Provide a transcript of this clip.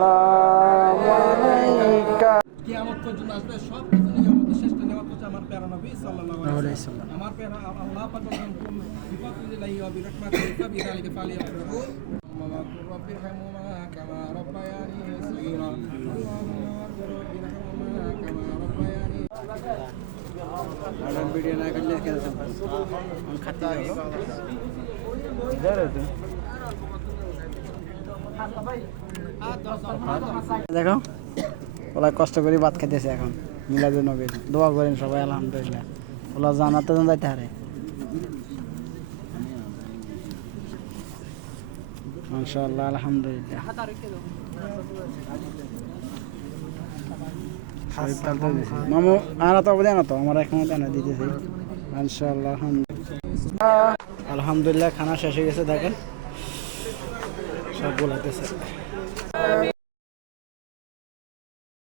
আসসালামু আলাইকা। কিয়ামত পর্যন্ত আসবে সব কিছু নিয়ামতের শ্রেষ্ঠ নিয়ামত হচ্ছে আমার প্যারা নবী সাল্লাল্লাহু আলাইহি ওয়াসাল্লাম। আমার প্যারা আল্লাহ পাক বলেন কুল বিফাদিলিল্লাহি ওয়া বিরাহমাতিহি ফাবিযালিকা ফালিয়াফরাহু ওয়া রাব্বিরহামহুমা কামা রাব্বায়ানি সগীরা আল্লাহুম্মা রাব্বিরহামহুমা কামা রাব্বায়ানি। আর ভিডিও না করলে কেন খাতে যাবো ইধার তো দেখো ওরা কষ্ট করে ভাত খাইতেছে এখন মিলাদুন নবীর দোয়া করেন সবাই আলহামদুলিল্লাহ ওরা জানাতে যাইতে হারে মাশাআল্লাহ আলহামদুলিল্লাহ মামু আনা তো দেয় না তো আমার এখন দেয় না দিতেছি মাশাআল্লাহ আলহামদুলিল্লাহ খানা শেষ হয়ে গেছে দেখেন সব বলাইতেছে